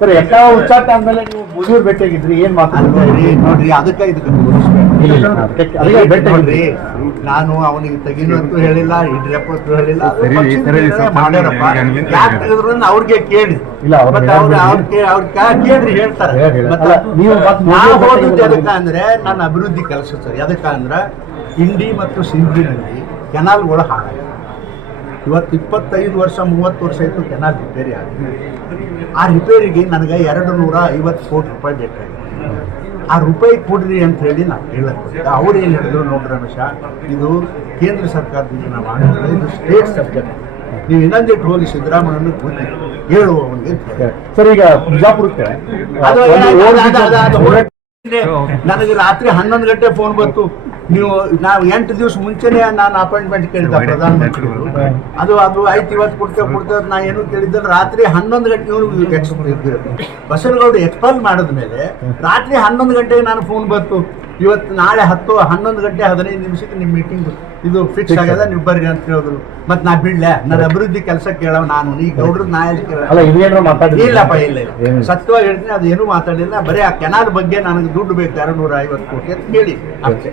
Sir ಎಲ್ಲ ಉಚ್ಚಾಟ ಆದ್ಮೇಲೆ ನೀವು ಮುಜೂರ್ ಭೇಟಿಯಾಗಿದ್ರಿ ಏನ್ ಮಾತಾಡ್ರಿ ನೋಡ್ರಿ ಅದಕ್ಕೆ ಇದಕ್ಕೆ ಭೇಟಿ ನೋಡ್ರಿ. ನಾನು ಅವನಿಗೆ ತೆಗಿನಂತೂ ಹೇಳಿಲ್ಲ, ಇಡ್ರಪ್ಪತ್ತು ಹೇಳಿಲ್ಲ, ಮಾಡ್ಯಾರಪ್ಪ ಯಾಕೆ ತೆಗೆದ್ರು ಅವ್ರಿಗೆ ಕೇಳಿ, ಮತ್ತೆ ಅವ್ರ ಕೇಳ್ರಿ ಹೇಳ್ತಾರೆ. ನಾವು ಹೋದದ್ದು ಎದಕ್ಕ ಅಂದ್ರೆ ನನ್ನ ಅಭಿವೃದ್ಧಿ ಕೆಲಸ ಸರ್. ಎದಕ್ಕ ಅಂದ್ರೆ ಇಂಡಿ ಮತ್ತು ಸಿಂಧಿನಲ್ಲಿ ಕೆನಾಲ್ಗಳು ಹಾಳಾಗಿದೆ. ಇವತ್ತು 25 ವರ್ಷ 30 ವರ್ಷ ಆಯಿತು ಕೆನಾಲ್ ರಿಪೇರಿ ಆಗಿದೆ. ಆ ರಿಪೇರಿಗೆ ನನಗೆ 250 ಕೋಟಿ ರೂಪಾಯಿ ಬೇಕಾಗಿದೆ. ಆ ರೂಪಾಯಿ ಕೊಡ್ರಿ ಅಂತ ಹೇಳಿ ನಾನು ಹೇಳಕ್ಕೆ ಅವ್ರು ಏನು ಹೇಳಿದ್ರು, ನೋಡ್ರಿ ರಮೇಶ, ಇದು ಕೇಂದ್ರ ಸರ್ಕಾರದಿಂದ ನಾವು ಮಾಡಿದ್ರೆ ಇದು ಸ್ಟೇಟ್ ಸಬ್ಜೆಕ್ಟ್, ನೀವು ಇನ್ನೊಂದಿಟ್ಟು ಹೋಗಿ ಸಿದ್ದರಾಮಯ್ಯನ ಕೂತಿ ಹೇಳುವ ಅವನಿಗೆ ಸರ್. ಈಗ ಬಿಜಾಪುರಕ್ಕೆ ನನಗೆ ರಾತ್ರಿ 11 ಗಂಟೆ ಫೋನ್ ಬಂತು. ನಾವು 8 ದಿವಸ ಮುಂಚೆನೆ ನಾನು ಅಪಾಯಿಂಟ್ಮೆಂಟ್ ಕೇಳಿದ್ದ ಪ್ರಧಾನಮಂತ್ರಿಗಳು. ಅದು ಆಯ್ತು ಇವತ್ತು ಕೊಡ್ತೇವೆ ನಾ ಏನು ಕೇಳಿದ್ದೆ. ರಾತ್ರಿ 11 ಗಂಟೆ ಬಸನಗೌಡ ಎಕ್ಸ್ಪಲ್ ಮಾಡಿದ್ಮೇಲೆ ರಾತ್ರಿ 11 ಗಂಟೆಗೆ ನಾನು ಫೋನ್ ಬಂತು, ಇವತ್ತು ನಾಳೆ 11 ಗಂಟೆ 15 ನಿಮಿಷಕ್ಕೆ ನಿಮ್ಮ ಮೀಟಿಂಗ್ ಇದು ಫಿಕ್ಸ್ ಆಗ್ಯದ, ನೀವು ಬರ್ರಿ ಅಂತ ಹೇಳಿದ್ರು. ಮತ್ತೆ ನಾ ಬಿಡ್ಲೆ, ನನ್ನ ಅಭಿವೃದ್ಧಿ ಕೆಲಸ ಕೇಳವ ನಾನು ಈ ಗೌಡ್ರ ಇಲ್ಲಪ್ಪ, ಇಲ್ಲ ಸತ್ಯವಾಗಿ ಹೇಳ್ತೀನಿ, ಅದೇನು ಮಾತಾಡಿಲ್ಲ. ಬರೀ ಆ ಕೆನಾಲ್ ಬಗ್ಗೆ ನನಗೆ ದುಡ್ಡು ಬೇಕು 250 ಕೋಟಿ ಅಂತ ಕೇಳಿ ಅಷ್ಟೇ.